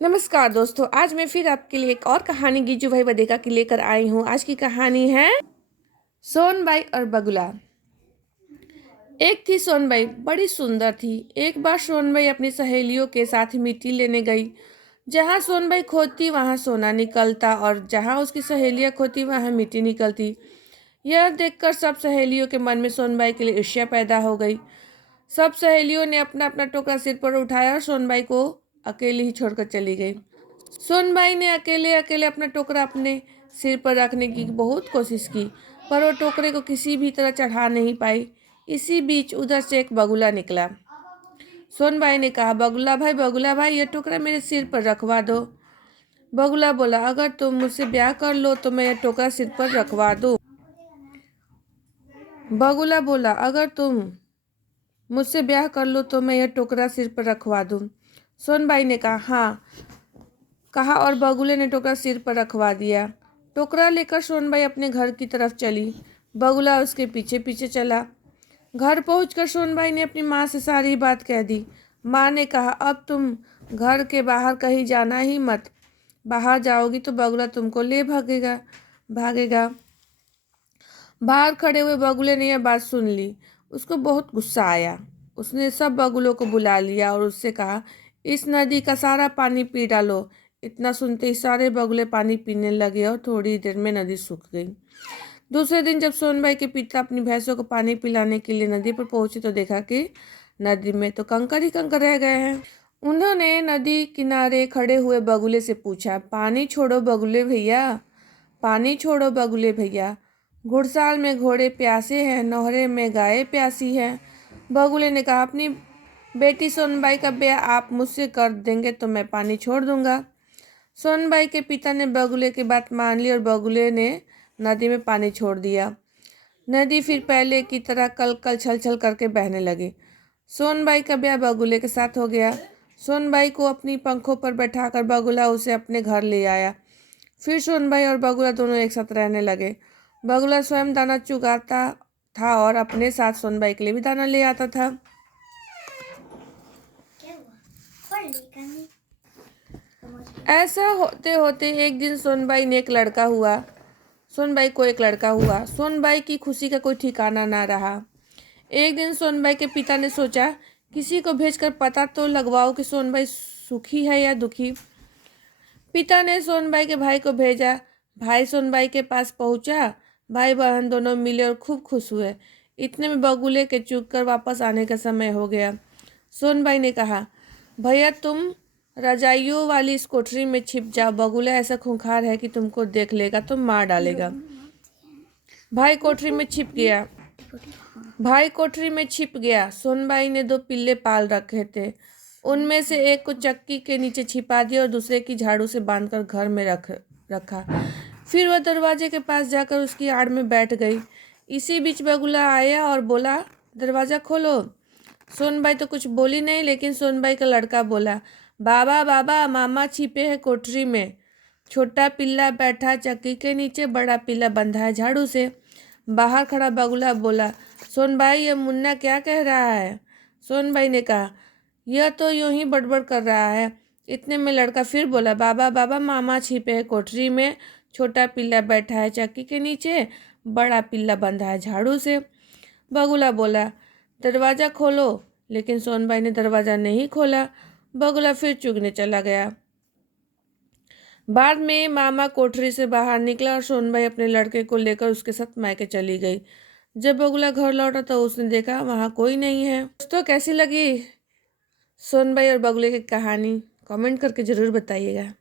नमस्कार दोस्तों, आज मैं फिर आपके लिए एक और कहानी गिजू भाई बदेका की लेकर आई हूँ। आज की कहानी है सोनबाई और बगुला। एक थी सोनबाई, बड़ी सुंदर थी। एक बार सोनबाई अपनी सहेलियों के साथ मिट्टी लेने गई। जहाँ सोनबाई खोदती वहाँ सोना निकलता और जहाँ उसकी सहेलियाँ खोदती वहाँ मिट्टी निकलती। यह देखकर सब सहेलियों के मन में सोनबाई के लिए ईर्ष्या पैदा हो गई। सब सहेलियों ने अपना अपना टोकरा सिर पर उठाया और सोनबाई को अकेली ही छोड़कर चली गई। सोनबाई ने अकेले अकेले अपना टोकरा अपने सिर पर रखने की बहुत कोशिश की, पर वो टोकरे को किसी भी तरह चढ़ा नहीं पाई। इसी बीच उधर से एक बगुला निकला। सोनबाई ने कहा, बगुला भाई, ये टोकरा मेरे सिर पर रखवा दो। बगुला बोला, अगर तुम मुझसे ब्याह कर लो तो मैं ये टोकरा सिर पर रखवा दूँ। बगुला बोला, अगर तुम मुझसे ब्याह कर लो तो मैं यह टोकरा सिर पर रखवा दूँ। सोनबाई ने कहा, हाँ कहा, और बगुले ने टोकरा सिर पर रखवा दिया। टोकरा लेकर सोनबाई अपने घर की तरफ चली। बगुला उसके पीछे पीछे चला। घर पहुंचकर सोनबाई ने अपनी माँ से सारी बात कह दी। माँ ने कहा, अब तुम घर के बाहर कहीं जाना ही मत। बाहर जाओगी तो बगुला तुमको ले भागेगा भागेगा बाहर खड़े हुए बगुले ने यह बात सुन ली। उसको बहुत गुस्सा आया। उसने सब बगुलों को बुला लिया और उससे कहा, इस नदी का सारा पानी पी डालो। इतना सुनते ही सारे बगुले पानी पीने लगे और थोड़ी देर में नदी सूख गई। दूसरे दिन जब सोनबाई के पिता अपनी भैंसों को पानी पिलाने के लिए नदी पर पहुंचे तो देखा कि नदी में तो कंकर ही कंकर रह गए हैं। उन्होंने नदी किनारे खड़े हुए बगुले से पूछा, पानी छोड़ो बगुले भैया, पानी छोड़ो बगुले भैया। घुड़साल में घोड़े प्यासे हैं, नोहरे में गायें प्यासी हैं। बगुले ने कहा, अपनी बेटी सोनबाई का ब्याह आप मुझसे कर देंगे तो मैं पानी छोड़ दूंगा। सोनबाई के पिता ने बगुले की बात मान ली और बगुले ने नदी में पानी छोड़ दिया। नदी फिर पहले की तरह कल कल छल छल करके बहने लगी। सोनबाई का ब्याह बगुले के साथ हो गया। सोनबाई को अपनी पंखों पर बैठाकर बगुला उसे अपने घर ले आया। फिर सोनबाई और बगुला दोनों एक साथ रहने लगे। बगुला स्वयं दाना चुगाता था और अपने साथ सोनबाई के लिए भी दाना ले आता था। ऐसा होते होते एक दिन सोनबाई को एक लड़का हुआ। सोनबाई की खुशी का कोई ठिकाना ना रहा। एक दिन सोनबाई के पिता ने सोचा, किसी को भेजकर पता तो लगवाओ कि सोनबाई सुखी है या दुखी। पिता ने सोनबाई के भाई को भेजा। भाई सोनबाई के पास पहुंचा। भाई बहन दोनों मिले और खूब खुश हुए। इतने में बगुले के चुग कर वापस आने का समय हो गया। सोनबाई ने कहा, भैया तुम रजाइयों वाली इस कोठरी में छिप जाओ। बगुला ऐसा खूंखार है कि तुमको देख लेगा तो मार डालेगा। भाई कोठरी में छिप गया। सोनबाई ने 2 पिल्ले पाल रखे थे। उनमें से एक को चक्की के नीचे छिपा दिया और दूसरे की झाड़ू से बांधकर घर में रखा। फिर वह दरवाजे के पास जाकर उसकी आड़ में बैठ गई। इसी बीच बगुला आया और बोला, दरवाज़ा खोलो। सोनबाई तो कुछ बोली नहीं, लेकिन सोनबाई का लड़का बोला, बाबा मामा छिपे हैं कोठरी में। छोटा पिल्ला बैठा चक्की के नीचे, बड़ा पिल्ला बंधा है झाड़ू से। बाहर खड़ा बगुला बोला, सोनबाई ये मुन्ना क्या कह रहा है। सोनबाई ने कहा, यह तो यूं ही बड़बड़ कर रहा है। इतने में लड़का फिर बोला, बाबा मामा छिपे हैं कोठरी में। छोटा पिल्ला बैठा है चक्की के नीचे, बड़ा पिल्ला बंधा है झाड़ू से। बगुला बोला, दरवाज़ा खोलो, लेकिन सोनबाई ने दरवाज़ा नहीं खोला। बगुला फिर चुगने चला गया। बाद में मामा कोठरी से बाहर निकला और सोनबाई अपने लड़के को लेकर उसके साथ मायके चली गई। जब बगुला घर लौटा तो उसने देखा वहाँ कोई नहीं है। दोस्तों, कैसी लगी सोनबाई और बगुले की कहानी? कमेंट करके ज़रूर बताइएगा।